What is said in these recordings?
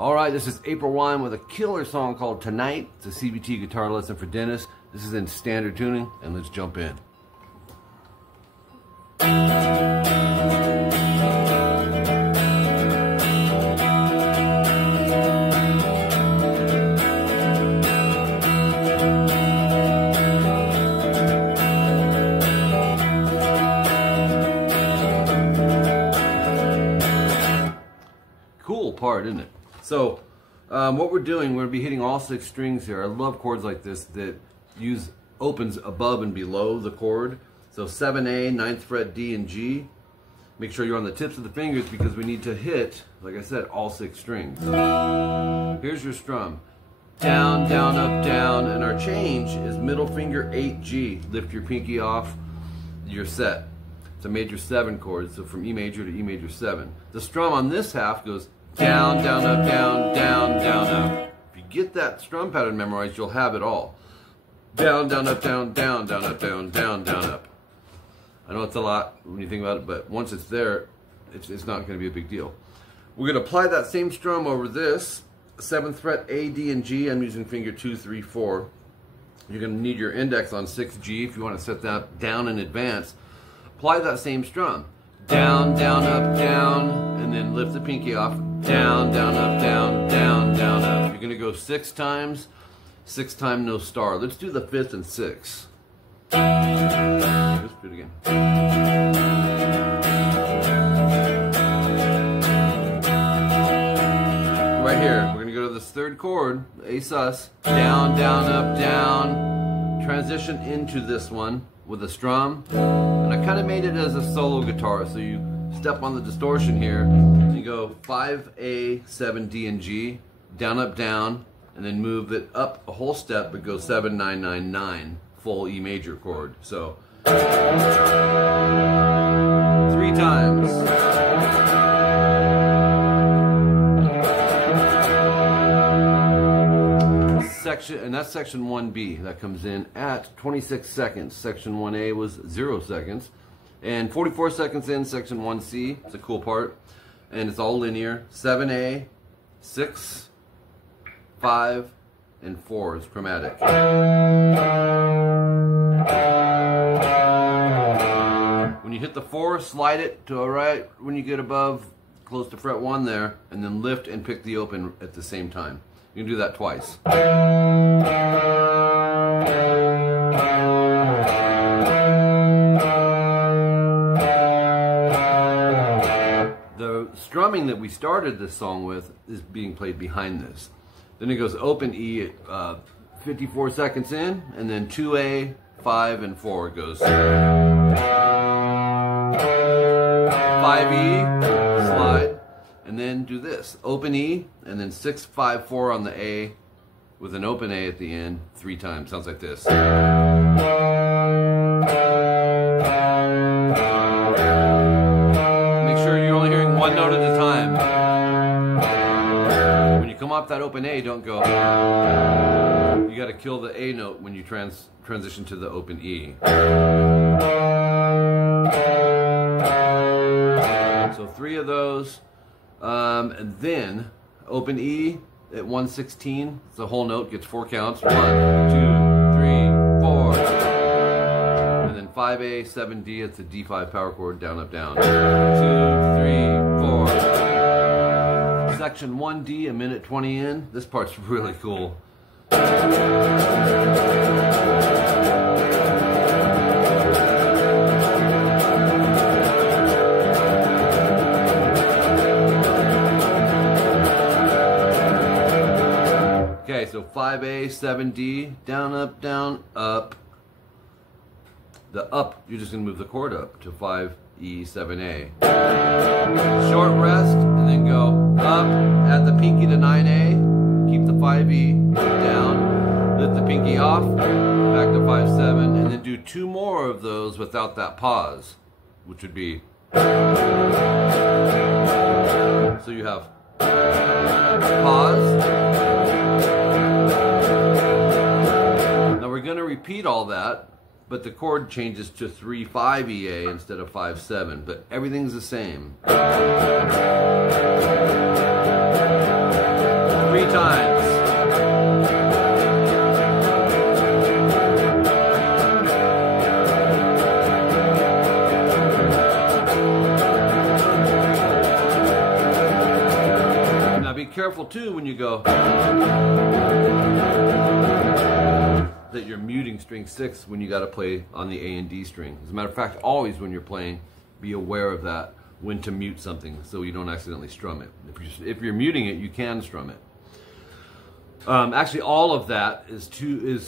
Alright, this is April 1 with a killer song called Tonite. It's a CBT guitar lesson for Dennis. This is in standard tuning, and let's jump in. Cool part, isn't it? So what we're doing, we're going to be hitting all 6 strings here. I love chords like this that use opens above and below the chord. So 7A, 9th fret, D, and G. Make sure you're on the tips of the fingers because we need to hit, like I said, all 6 strings. Here's your strum. Down, down, up, down, and our change is middle finger 8G. Lift your pinky off, you're set. It's a major 7 chord, so from E major to E major 7. The strum on this half goes down, down, up, down, down, down, up. If you get that strum pattern memorized, you'll have it all. Down, down, up, down, down, down, up, down, down, down, up. I know it's a lot when you think about it, but once it's there, it's not going to be a big deal. We're going to apply that same strum over this 7th fret A, D, and G. I'm using finger 2, 3, 4. You're going to need your index on 6G if you want to set that down in advance. Apply that same strum. Down, down, up, down, and then lift the pinky off. Down, down, up, down, down, down, up. You're going to go 6 times. 6 times no star. Let's do the 5th and 6th. Let's do it again. Right here, we're going to go to this 3rd chord, A sus. Down, down, up, down. Transition into this one with a strum. And I kind of made it as a solo guitar, so you step on the distortion here. You go 5A, 7, D, and G. Down, up, down. And then move it up a whole step, but go 7, 9, 9, 9, full E major chord. So 3 times. And that's section 1B. That comes in at 26 seconds. Section 1A was 0 seconds. And 44 seconds in section 1C. It's a cool part. And it's all linear. 7A, 6, 5, and 4 is chromatic. When you hit the 4, slide it to a right when you get above, close to fret 1 there, and then lift and pick the open at the same time. You can do that twice. The strumming that we started this song with is being played behind this. Then it goes open E at 54 seconds in, and then 2A, 5, and 4. It goes 5E, slide, and then do this. Open E, and then 6, 5, 4 on the A, with an open A at the end, 3 times. Sounds like this. Make sure you're only hearing one note at a time. When you come off that open A, don't go. You got to kill the A note when you transition to the open E. So 3 of those. And then open E at 116. It's the whole note, gets 4 counts. 1, 2, 3, 4. And then 5A, 7D, it's a D5 power chord, down, up, down. 2, 3, 4. Section 1D, a minute 20 in. This part's really cool. Okay, so 5A, 7D, down, up, up. The up, you're just going to move the chord up to 5E, 7A. Short rest, and then go up, add the pinky to 9A, keep the 5E, down, lift the pinky off, back to 5, 7, and then do 2 more of those without that pause, which would be. So you have pause. We're going to repeat all that, but the chord changes to 3-5 EA instead of 5-7, but everything's the same. times. Now be careful too when you go that you're muting string 6 when you got to play on the A and D string. As a matter of fact, always when you're playing, be aware of that, when to mute something so you don't accidentally strum it. If you're muting it, you can strum it. Actually, all of that is two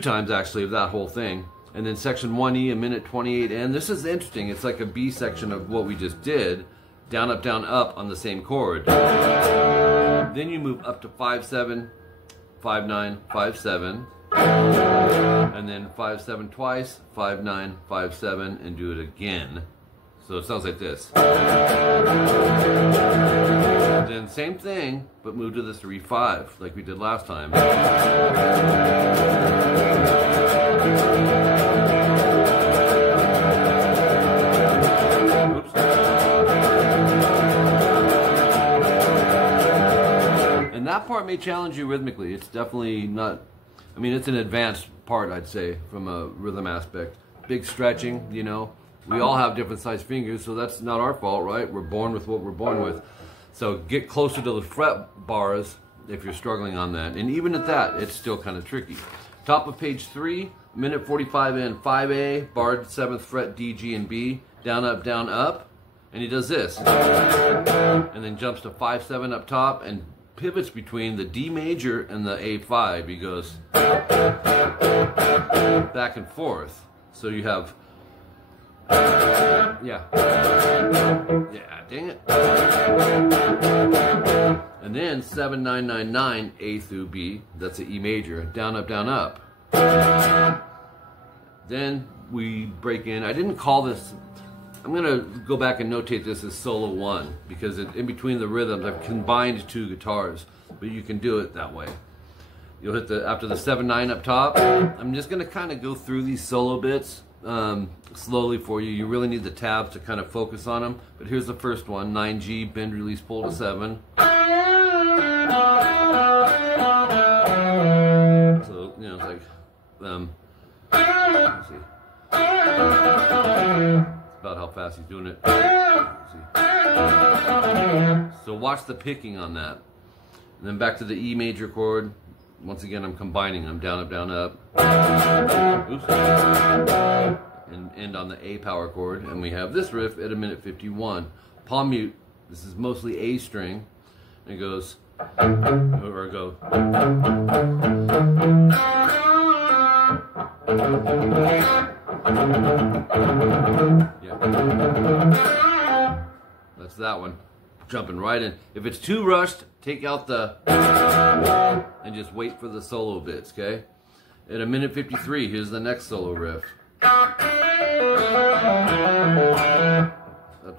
times actually of that whole thing. And then section 1E, a minute 28 in. This is interesting. It's like a B section of what we just did. Down, up on the same chord. Then you move up to 5/7, 5/9, 5/7, and then 5/7 twice, 5/9, 5/7, and do it again. So it sounds like this. Then same thing, but move to the 3/5 like we did last time. Oops. And that part may challenge you rhythmically. It's definitely not, I mean, it's an advanced part, I'd say, from a rhythm aspect. Big stretching, you know. We all have different sized fingers, so that's not our fault, right? We're born with what we're born with. So get closer to the fret bars if you're struggling on that. And even at that, it's still kind of tricky. Top of page 3, minute 45 in, 5A, barred 7th fret, D, G, and B, down, up, and he does this. And then jumps to 5/7 up top and pivots between the D major and the A5. He goes back and forth. So you have, yeah, dang it. And then 7/9/9/9, A through B, that's an E major, down, up. Then we break in, I didn't call this, I'm gonna go back and notate this as solo 1, because in between the rhythms, I've combined 2 guitars, but you can do it that way. You'll hit after the 7/9 up top. I'm just gonna kind of go through these solo bits slowly for you. You really need the tabs to kind of focus on them. But here's the first one, 9G, bend, release, pull to 7. So, you know, it's like, let's see. About how fast he's doing it. Let's see. So watch the picking on that. And then back to the E major chord. Once again, I'm combining them, down, up. Oops. And end on the A power chord. And we have this riff at a minute 51. Palm mute. This is mostly A string. And it goes, or go. Yeah. That's that one. Jumping right in. If it's too rushed, take out the and just wait for the solo bits, okay? At a minute 53, here's the next solo riff. Up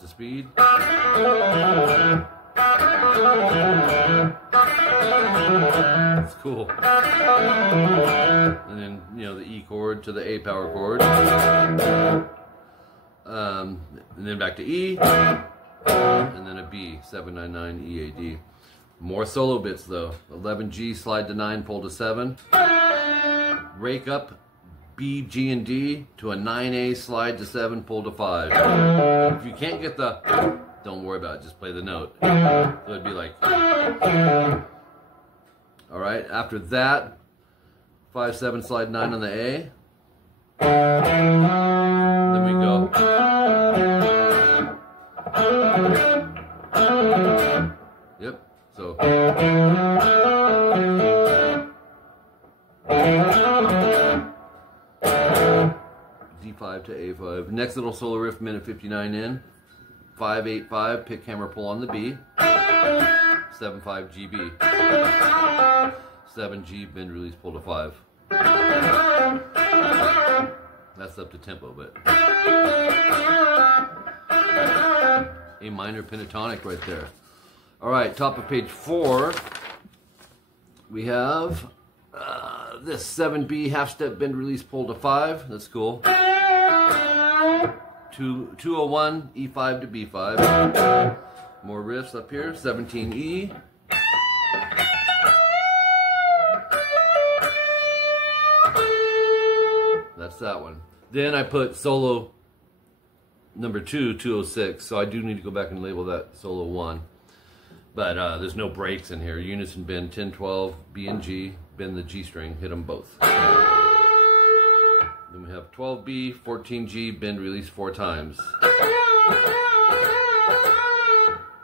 to speed. It's cool. And then, you know, the E chord to the A power chord. And then back to E. And then a B, 7/9/9 EAD. More solo bits though. 11G, slide to 9, pull to 7. Rake up B, G, and D to a 9A, slide to 7, pull to 5. If you can't get the, don't worry about it, just play the note. So it'd be like, alright, after that, 5/7, slide 9 on the A. Then we go. Yep, so. D5 to A5. Next little solo riff, minute 59 in. 5/8/5, pick, hammer, pull on the B. 7/5 GB. 7G, bend, release, pull to 5. That's up to tempo, but. A minor pentatonic right there. Alright, top of page 4, we have this 7B, half step, bend, release, pull to 5. That's cool. 201, E5 to B5. More riffs up here. 17E. That's that one. Then I put solo number 2, 206, so I do need to go back and label that solo 1. But there's no breaks in here. Unison bend 10, 12, B and G, bend the G string, hit them both. Then we have 12B, 14G, bend, release 4 times.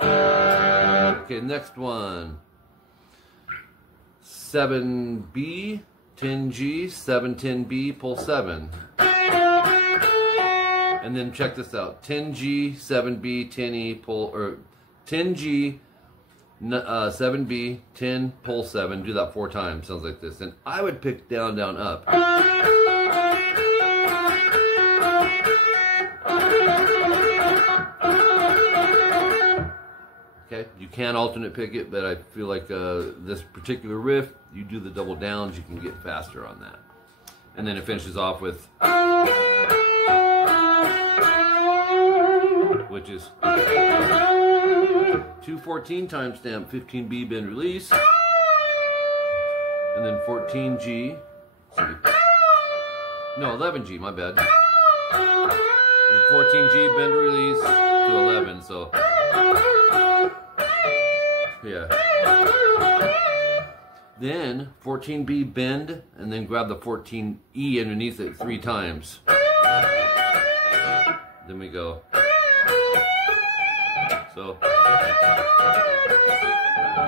Okay, next one. 7B, 10G, 7, 10B, pull 7. And then check this out. 10G, 7B, 10E, pull, or 10G, 7B, 10, pull 7. Do that 4 times. Sounds like this. And I would pick down, down, up. Okay, you can alternate pick it, but I feel like this particular riff, you do the double downs, you can get faster on that. And then it finishes off with, which is 214 timestamp, 15B bend release, and then 14G, no 11G, my bad. 14G bend release to 11, so yeah. Then 14B bend, and then grab the 14E underneath it 3 times. Then we go. So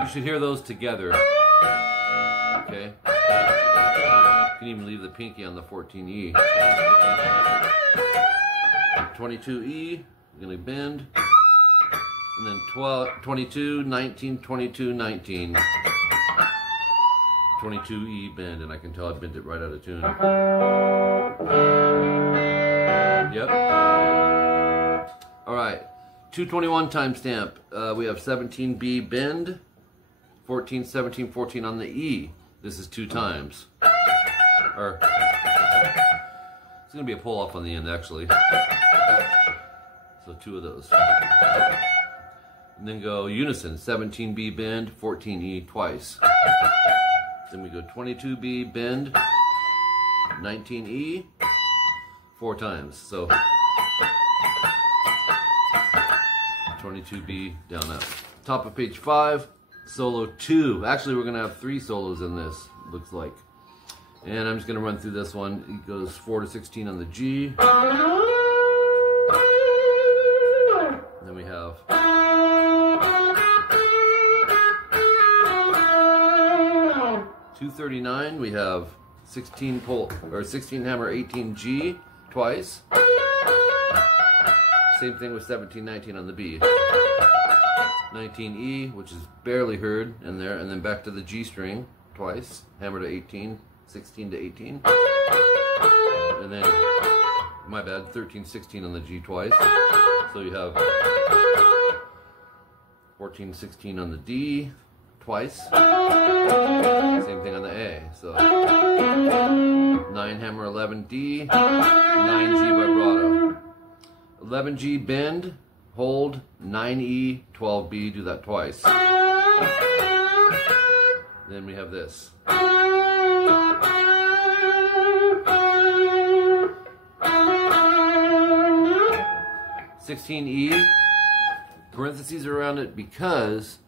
you should hear those together. Okay. You can even leave the pinky on the 14E. 22E, we're gonna bend. And then 22, 19, 22, 19. 22E bend, and I can tell I bent it right out of tune. Yep. All right. 221 timestamp. We have 17B bend, 14, 17, 14 on the E. This is 2 times. Or it's gonna be a pull off on the end actually. So 2 of those. And then go unison, 17B bend, 14E twice. Then we go 22B bend, 19E, 4 times. So 22B down up. Top of page 5, solo 2. Actually, we're gonna have 3 solos in this, looks like. And I'm just gonna run through this one. It goes 4 to 16 on the G. Then we have 239. We have 16 pull or 16 hammer 18G twice. Same thing with 17, 19 on the B. 19E, which is barely heard in there, and then back to the G string twice. Hammer to 18, 16 to 18. And then, my bad, 13, 16 on the G twice. So you have 14, 16 on the D twice. Same thing on the A. So 9 hammer 11D, 9G vibrato. 11G bend, hold, 9E, 12B, do that twice. Then we have this. 16E, parentheses around it because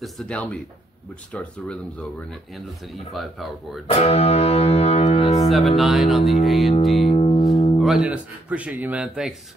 it's the downbeat, which starts the rhythms over, and it ends with an E5 power chord. 7-9 on the A and D. All right, Dennis, appreciate you, man. Thanks.